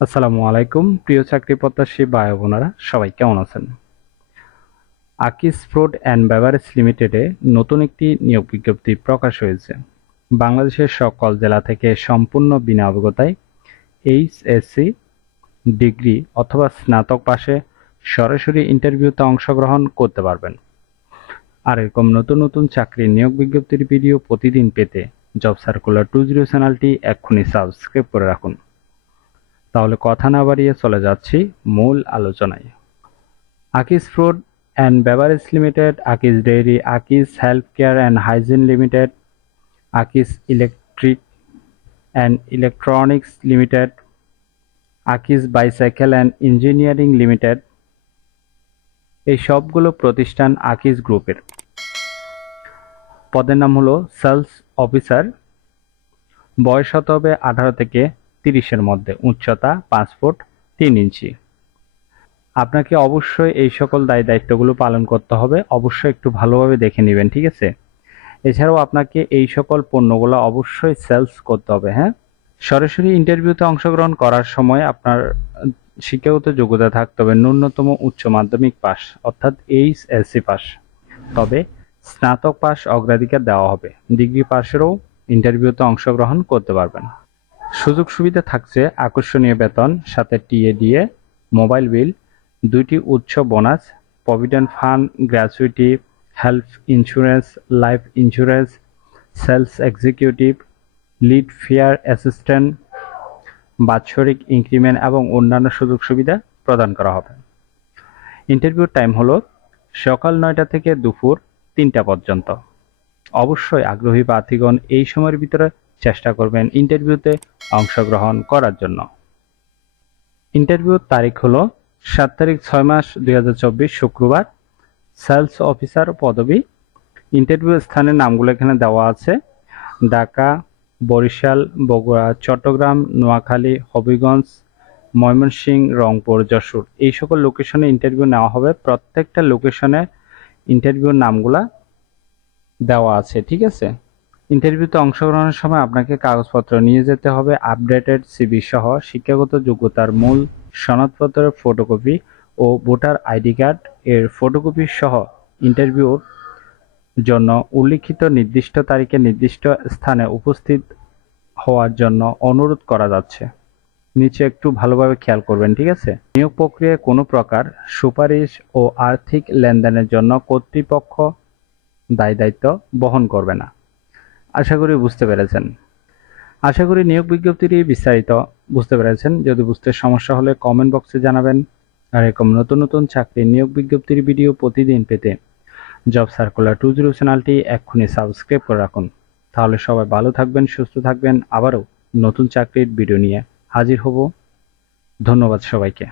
আসসালামু আলাইকুম প্রিয় চাকরি প্রত্যাশী ভাই বোনেরা, সবাই কেমন আছেন? আকিস ফুড অ্যান্ড বেভারেজ লিমিটেডে নতুন একটি নিয়োগ বিজ্ঞপ্তি প্রকাশ হয়েছে। বাংলাদেশের সকল জেলা থেকে সম্পূর্ণ বিনা অভিজ্ঞতায় এইচএসসি ডিগ্রি অথবা স্নাতক পাশে সরাসরি ইন্টারভিউতে অংশগ্রহণ করতে পারবেন। আর এরকম নতুন নতুন চাকরির নিয়োগ বিজ্ঞপ্তির ভিডিও প্রতিদিন পেতে জব সার্কুলার 20 চ্যানেলটি এক্ষুনি সাবস্ক্রাইব করে রাখুন। তাহলে কথা না বাড়িয়ে চলে যাচ্ছি মূল আলোচনায়। আকিস ফুড অ্যান্ড বেভারেজ লিমিটেড, আকিস ডেইরি, আকিস health care and hygiene limited, আকিস ইলেকট্রিক অ্যান্ড ইলেকট্রনিক্স লিমিটেড, আকিস বাইসাইকেল অ্যান্ড ইঞ্জিনিয়ারিং লিমিটেড, এই সবগুলো প্রতিষ্ঠান আকিস গ্রুপের। পদের নাম হলো সেলস অফিসার। বয়স হতে হবে 18 থেকে 30-এর মধ্যে, উচ্চতা 5 ফুট 3 ইঞ্চি। আপনাকে অবশ্যই এই সকল দায়িত্বগুলো পালন করতে হবে, অবশ্যই একটু ভালোভাবে দেখে নেবেন, ঠিক আছে? এছাড়াও আপনাকে এই সকল পণ্যগুলো অবশ্যই সেলস করতে হবে। হ্যাঁ, সরাসরি ইন্টারভিউতে অংশগ্রহণ করার সময় আপনার শিক্ষাগত যোগ্যতা থাকতে হবে ন্যূনতম উচ্চ মাধ্যমিক পাস অর্থাৎ এইচএসসি পাস। তবে স্নাতক পাস অগ্রাধিকার দেওয়া হবে, ডিগ্রি পাশেরও ইন্টারভিউতে অংশগ্রহণ করতে পারবেন। সুযোগ সুবিধা থাকছে আকর্ষণীয় বেতন, সাথে টিএডিএ, মোবাইল বিল, 2টি উচ্চ bonus, provident fund, gratuity, health insurance, life insurance, sales executive, lead fair assistant, বাৎসরিক ইনক্রিমেন্ট এবং অন্যান্য সুযোগ সুবিধা প্রদান করা হবে। ইন্টারভিউর টাইম হলো সকাল 9টা থেকে দুপুর 3টা পর্যন্ত। অবশ্যই আগ্রহী প্রার্থীগণ এই সময়ের ভিতরে চেষ্টা করবেন ইন্টারভিউতে অংশগ্রহণ করার জন্য। ইন্টারভিউর তারিখ হলো 7 তারিখ 6 মাস 2024 শুক্রবার। সেলস অফিসার পদবি। ইন্টারভিউ স্থানের নামগুলো এখানে দেওয়া আছে: ঢাকা, বরিশাল, বগুড়া, চট্টগ্রাম, নোয়াখালী, হবিগঞ্জ, ময়মনসিংহ, রংপুর, যশোর, এই সকল লোকেশনে ইন্টারভিউ নেওয়া হবে। প্রত্যেকটা লোকেশনে ইন্টারভিউর নামগুলা দেওয়া আছে, ঠিক আছে? ইন্টারভিউতে অংশগ্রহণের সময় আপনাকে কাগজপত্র নিয়ে যেতে হবে, আপডেটেড সিভি সহ শিক্ষাগত যোগ্যতার মূল সনদপত্রের ফটোকপি ও ভোটার আইডি কার্ড এর ফটোকপি সহ ইন্টারভিউর জন্য উল্লিখিত নির্দিষ্ট তারিখে নির্দিষ্ট স্থানে উপস্থিত হওয়ার জন্য অনুরোধ করা যাচ্ছে। নিচে একটু ভালোভাবে খেয়াল করবেন, ঠিক আছে? নিয়োগ প্রক্রিয়ায় কোনো প্রকার সুপারিশ ও আর্থিক লেনদেনের জন্য কর্তৃপক্ষ দায়িত্ব বহন করবে না। আশা করি বুঝতে পেরেছেন। আশা করি নিয়োগ বিজ্ঞপ্তিটি বিস্তারিত বুঝতে পেরেছেন। যদি বুঝতে সমস্যা হলে কমেন্ট বক্সে জানাবেন। আর এরকম নতুন নতুন চাকরির নিয়োগ বিজ্ঞপ্তির ভিডিও প্রতিদিন পেতে জব সার্কুলার 20 চ্যানেলটি এক্ষুনি সাবস্ক্রাইব করে রাখুন। তাহলে সবাই ভালো থাকবেন, সুস্থ থাকবেন। আবারও নতুন চাকরির ভিডিও নিয়ে হাজির হব। ধন্যবাদ সবাইকে।